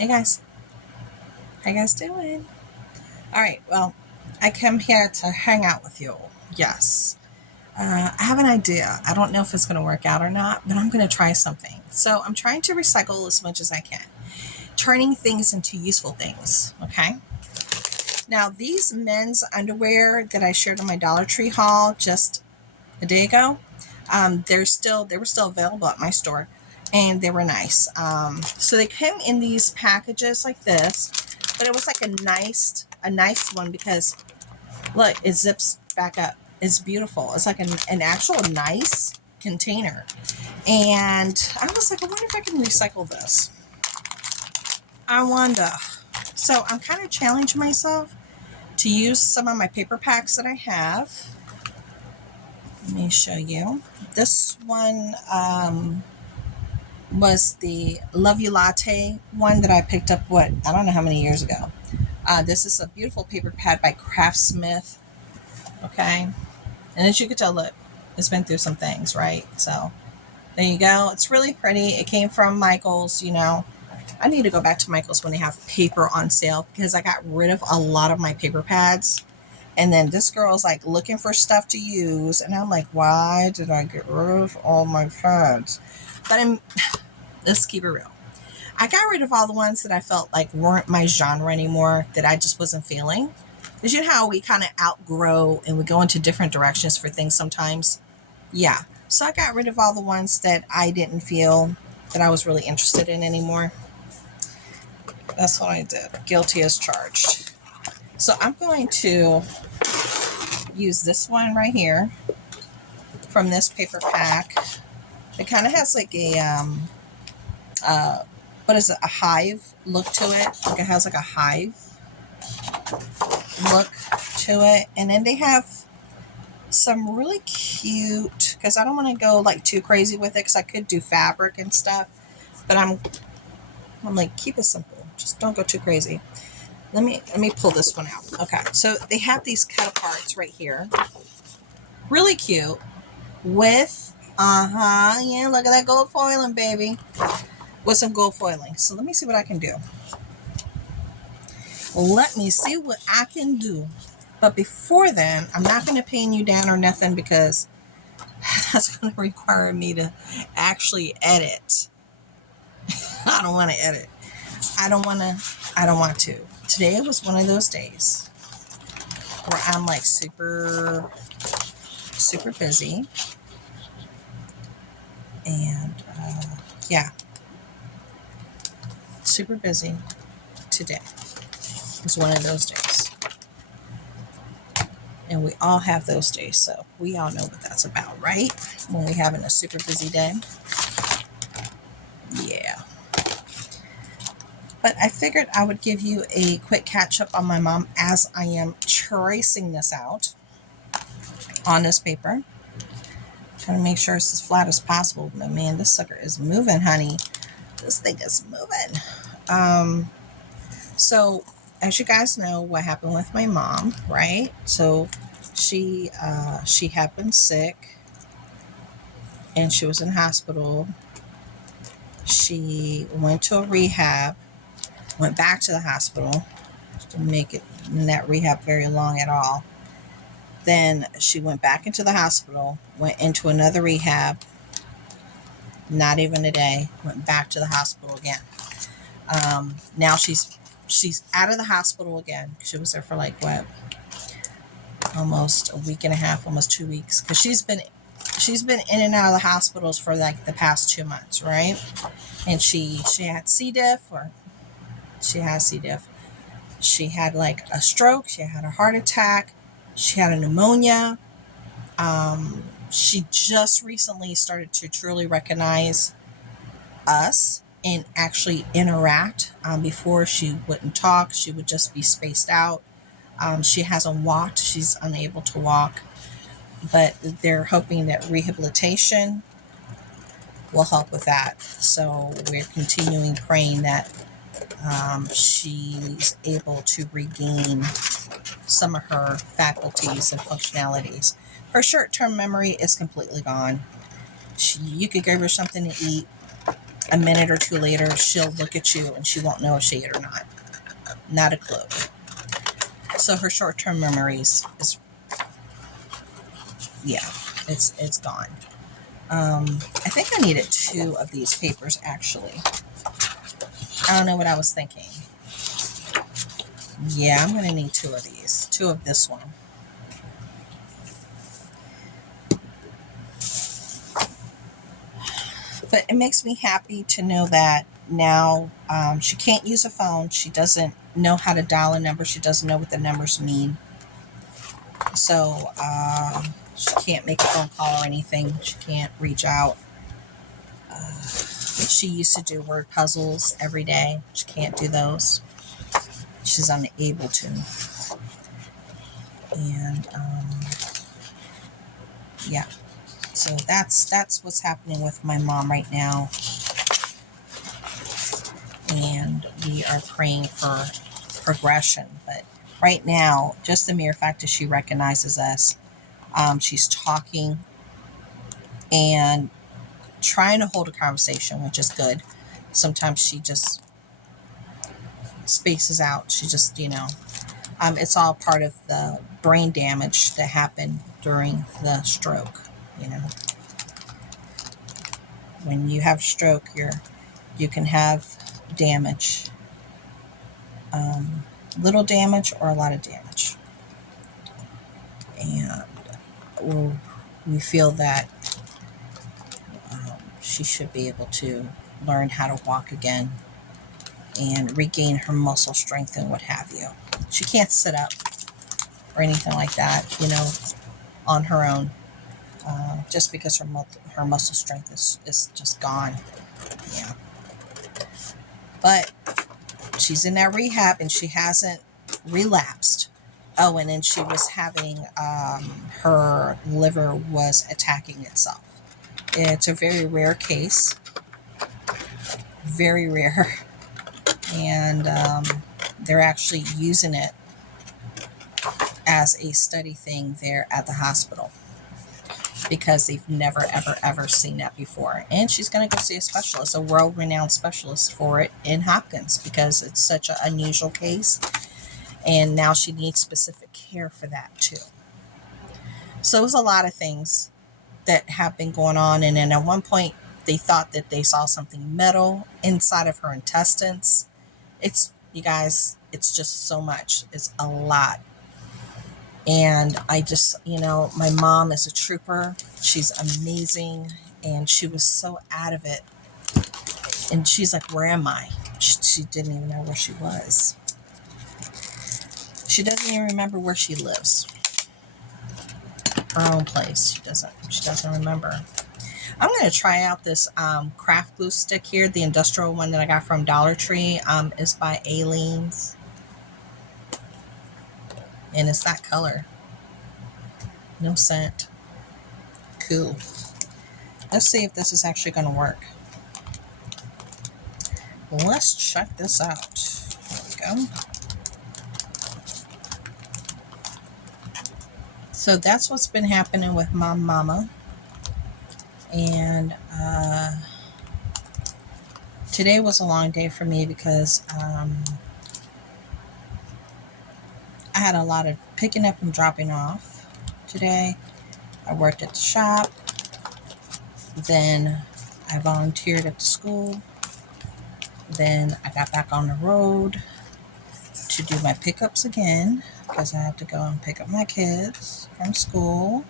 Hey guys, how you guys doing? All right, well, I come here to hang out with you. Yes. I have an idea. I don't know if it's going to work out or not, but I'm going to try something. So I'm trying to recycle as much as I can, turning things into useful things. Okay. Now, these men's underwear that I shared in my Dollar Tree haul just a day ago, they were still available at my store, and they were nice. So they came in these packages like this, but it was like a nice one because look, it zips back up. It's beautiful. It's like an actual nice container. And I was like, I wonder if I can recycle this. I wonder. So I'm kind of challenging myself to use some of my paper packs that I have. Let me show you. This one was the Love You Latte one that I picked up, I don't know how many years ago. This is a beautiful paper pad by Craftsmith. Okay. And as you can tell, look, it's been through some things, right? So there you go. It's really pretty. It came from Michael's, you know. I need to go back to Michael's when they have paper on sale because I got rid of a lot of my paper pads. And then this girl's like looking for stuff to use. And I'm like, why did I get rid of all my pads? But let's keep it real. I got rid of all the ones that I felt like weren't my genre anymore, that I just wasn't feeling. Because you know how we kind of outgrow and we go into different directions for things sometimes? Yeah. So I got rid of all the ones that I didn't feel that I was really interested in anymore. That's what I did. Guilty as charged. So I'm going to use this one right here from this paper pack. It kind of has like uh, what is it? A hive look to it. Like it has like a hive look to it. And then they have some really cute, because I don't want to go like too crazy with it because I could do fabric and stuff, but I'm like, keep it simple, just don't go too crazy. Let me pull this one out. Okay, so they have these cut aparts right here, really cute, with yeah, look at that gold foiling, baby, with some gold foiling. So let me see what I can do. Let me see what I can do. But before then, I'm not going to pin you down or nothing because that's going to require me to actually edit. I don't want to edit. I don't want to. Today was one of those days where I'm like super, super busy. And yeah, super busy today. It was one of those days. And we all have those days. So we all know what that's about, right? When we're having a super busy day. Yeah. But I figured I would give you a quick catch up on my mom as I am tracing this out on this paper. Trying to make sure it's as flat as possible. But man, this sucker is moving, honey. This thing is moving. So as you guys know, what happened with my mom, right? So she had been sick and she was in hospital. She went to a rehab, went back to the hospital. Didn't make it in that rehab very long at all. Then she went back into the hospital, went into another rehab, not even a day, went back to the hospital again. Now she's out of the hospital again. She was there for like what, almost a week and a half, almost 2 weeks, because she's been in and out of the hospitals for like the past 2 months, right? And she had C. diff, or she has C. diff. She had like a stroke. She had a heart attack. She had a pneumonia. She just recently started to truly recognize us and actually interact. Before she wouldn't talk. She would just be spaced out. She hasn't walked. She's unable to walk. But they're hoping that rehabilitation will help with that. So we're continuing praying that she's able to regain some of her faculties and functionalities. Her short-term memory is completely gone. You could give her something to eat a minute or two later, she'll look at you and she won't know if she ate or not. Not a clue. So her short-term memories is, yeah, it's gone. I think I needed 2 of these papers, actually. I don't know what I was thinking. Yeah, I'm going to need 2 of these. 2 of this one. But it makes me happy to know that now she can't use a phone. She doesn't know how to dial a number. She doesn't know what the numbers mean. So she can't make a phone call or anything. She can't reach out. She used to do word puzzles every day. She can't do those. She's unable to. And yeah. So that's what's happening with my mom right now. And we are praying for progression. But right now, just the mere fact that she recognizes us, she's talking and trying to hold a conversation, which is good. Sometimes she just spaces out. She just, it's all part of the brain damage that happened during the stroke. When you have a stroke, you can have damage, little damage or a lot of damage, and we feel that she should be able to learn how to walk again and regain her muscle strength and what have you. She can't sit up or anything like that, on her own, just because her muscle strength is just gone. Yeah. But she's in that rehab and she hasn't relapsed. Oh, and then she was having, her liver was attacking itself. It's a very rare case. Very rare. And they're actually using it as a study thing there at the hospital because they've never, ever, ever seen that before. And she's going to go see a specialist, a world-renowned specialist for it in Hopkins because it's such an unusual case. And now she needs specific care for that too. So there's a lot of things that have been going on. And then at one point, they thought that they saw something metal inside of her intestines. You guys, it's just so much. It's a lot. And I just, my mom is a trooper. She's amazing. And she was so out of it. And she's like, where am I? She didn't even know where she was. She doesn't even remember where she lives. Her own place. She doesn't remember. I'm going to try out this craft glue stick here. The industrial one that I got from Dollar Tree is by Aleene's. And it's that color. No scent. Cool. Let's see if this is actually going to work. Let's check this out. There we go. So that's what's been happening with my mama. And today was a long day for me because I had a lot of picking up and dropping off today. I worked at the shop. Then I volunteered at the school. Then I got back on the road to do my pickups again because I have to go and pick up my kids from school.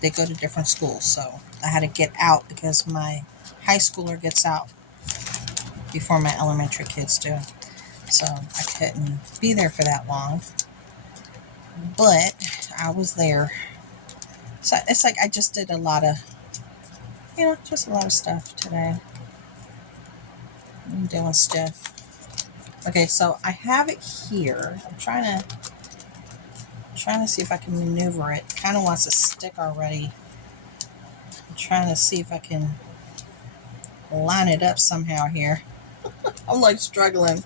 They go to different schools, so I had to get out because my high schooler gets out before my elementary kids do. So I couldn't be there for that long. But I was there. So it's like I just did a lot of, just a lot of stuff today. I'm doing stuff. Okay, so I have it here. I'm trying to see if I can maneuver it. It kind of wants to stick already. I'm trying to see if I can line it up somehow here. I'm like struggling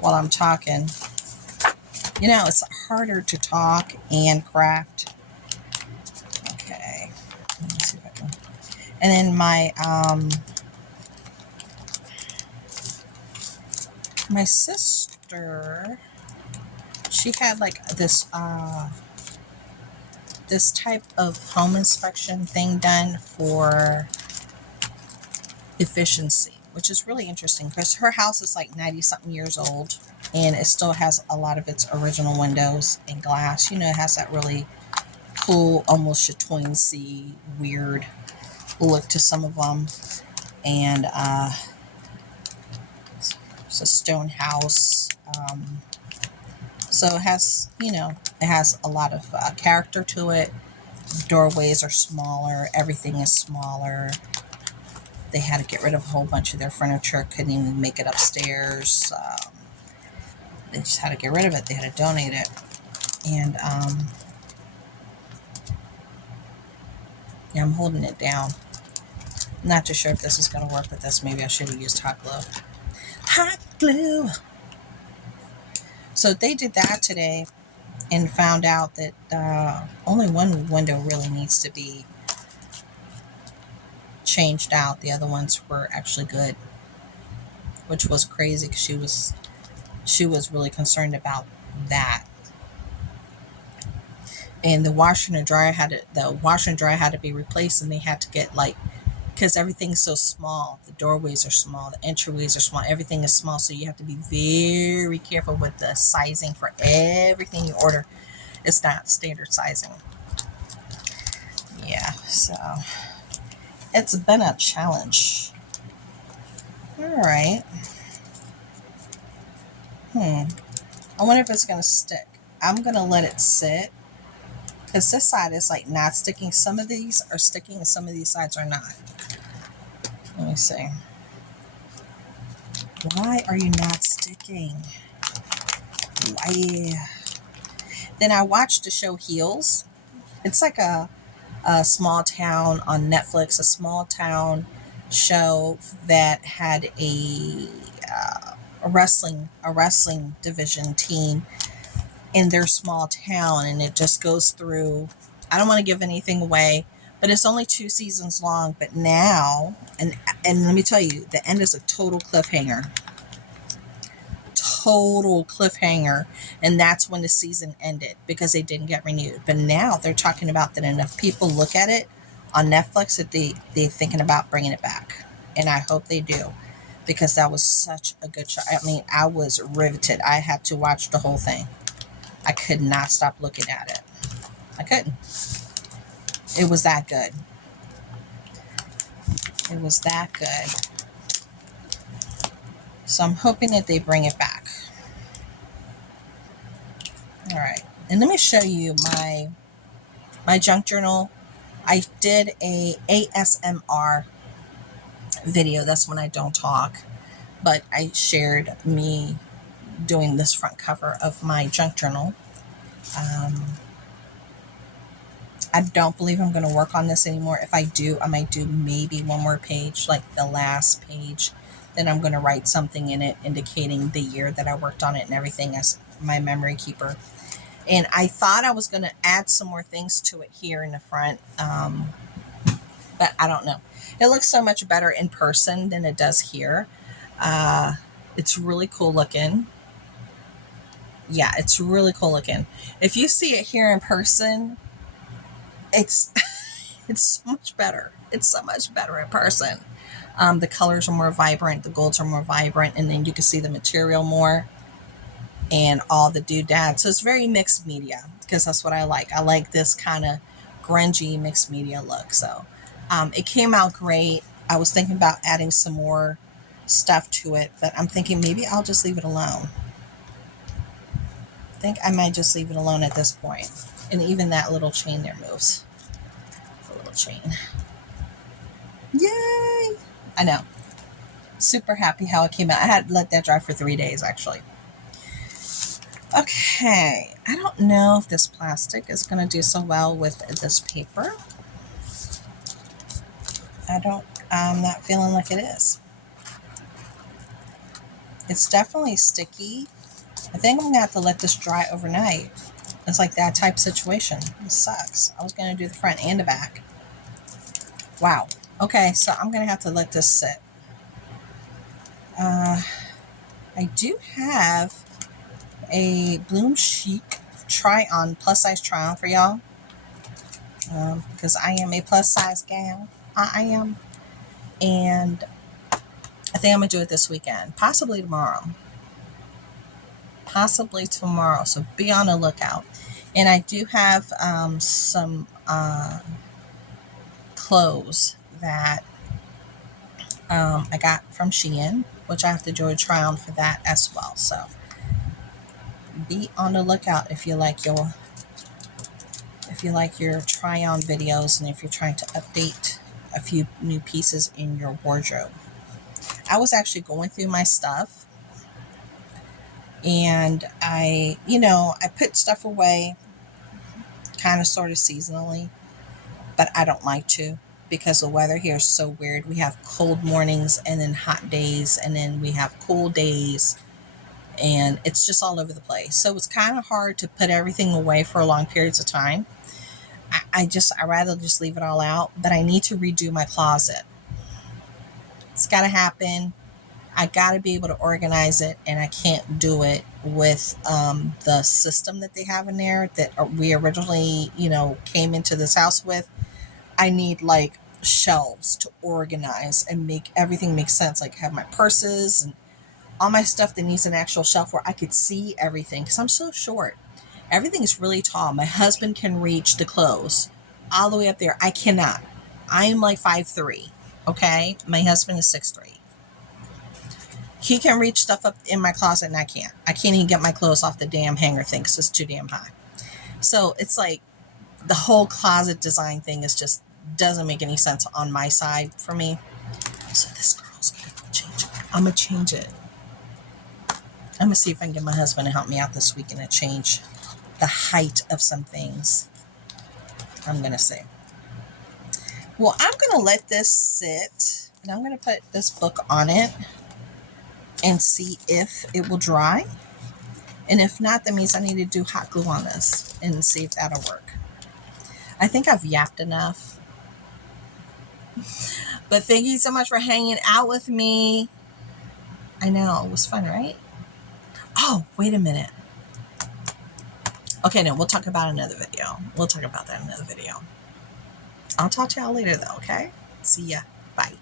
while I'm talking. It's harder to talk and craft. Okay. Let me see if I can. And then my My sister, she had like this type of home inspection thing done for efficiency, which is really interesting because her house is like 90 something years old and it still has a lot of its original windows and glass. You know, it has that really cool, almost chatoinsy, weird look to some of them. And it's a stone house. So it has, you know, it has a lot of character to it. Doorways are smaller. Everything is smaller. They had to get rid of a whole bunch of their furniture. Couldn't even make it upstairs. They just had to get rid of it. They had to donate it. And yeah, I'm holding it down. I'm not too sure if this is going to work with this. Maybe I should have used hot glue. Hot glue! So they did that today and found out that only one window really needs to be changed out. The other ones were actually good, which was crazy because she was really concerned about that. And the washer and dryer had to be replaced, and they had to get like, because everything's so small, the doorways are small, the entryways are small, everything is small, so you have to be very careful with the sizing for everything you order. It's not standard sizing. Yeah, so it's been a challenge. All right. I wonder if it's gonna stick. I'm gonna let it sit because this side is like not sticking. Some of these are sticking and some of these sides are not. Let me see. Why are you not sticking? Why? Then I watched the show Heels. It's like a small town on Netflix, a small town show that had a wrestling division team in their small town, and it just goes through. I don't want to give anything away, but it's only 2 seasons long. But now, and let me tell you, the end is a total cliffhanger. Total cliffhanger, and that's when the season ended because they didn't get renewed. But now they're talking about that enough people look at it on Netflix that they're thinking about bringing it back, and I hope they do because that was such a good show. I mean, I was riveted. I had to watch the whole thing. I could not stop looking at it. I couldn't. It was that good. It was that good. So I'm hoping that they bring it back. All right. And let me show you my junk journal. I did a ASMR video. That's when I don't talk. But I shared me doing this front cover of my junk journal. I don't believe I'm going to work on this anymore. If I do, I might do maybe one more page, like the last page. Then I'm going to write something in it indicating the year that I worked on it and everything as my memory keeper. And I thought I was going to add some more things to it here in the front, but I don't know. It looks so much better in person than it does here. It's really cool looking. Yeah, it's really cool looking. If you see it here in person, it's it's so much better. It's so much better in person. The colors are more vibrant, the golds are more vibrant, and then you can see the material more and all the doodads. So it's very mixed media because that's what I like. I like this kind of grungy mixed media look. So it came out great. I was thinking about adding some more stuff to it, but I'm thinking maybe I'll just leave it alone. I think I might just leave it alone at this point. And even that little chain there moves. The little chain. Yay! I know. Super happy how it came out. I had let that dry for 3 days actually. Okay, I don't know if this plastic is going to do so well with this paper. I'm not feeling like it is. It's definitely sticky. I think I'm going to have to let this dry overnight. It's like that type situation. It sucks. I was going to do the front and the back. Wow. Okay, so I'm going to have to let this sit. I do have a Bloom Chic try-on, plus size try-on for y'all. Because I am a plus size gal. I am. And I think I'm going to do it this weekend. Possibly tomorrow. Possibly tomorrow. So be on the lookout. And I do have some clothes that I got from Shein, which I have to do a try on for that as well. So be on the lookout if you like your try on videos and if you're trying to update a few new pieces in your wardrobe. I was actually going through my stuff and I put stuff away kind of sort of seasonally, but I don't like to because the weather here is so weird. We have cold mornings and then hot days and then we have cool days and it's just all over the place. So it's kind of hard to put everything away for long periods of time. I rather just leave it all out, but I need to redo my closet. It's got to happen. I got to be able to organize it, and I can't do it with the system that they have in there that we originally, came into this house with. I need like shelves to organize and make everything make sense. Like have my purses and all my stuff that needs an actual shelf where I could see everything because I'm so short. Everything is really tall. My husband can reach the clothes all the way up there. I cannot. I am like 5'3". Okay, my husband is 6'3". He can reach stuff up in my closet and I can't. I can't even get my clothes off the damn hanger thing because it's too damn high. So it's like the whole closet design thing is just doesn't make any sense on my side for me. So this girl's gonna change it. I'm gonna change it. I'm gonna see if I can get my husband to help me out this weekend and change the height of some things. I'm gonna say. Well, I'm gonna let this sit and I'm gonna put this book on it and see if it will dry. And if not, that means I need to do hot glue on this and see if that'll work. I think I've yapped enough. But thank you so much for hanging out with me. I know, it was fun, right? Oh, wait a minute. Okay, no, we'll talk about another video. We'll talk about that in another video. I'll talk to y'all later, though, okay? See ya. Bye.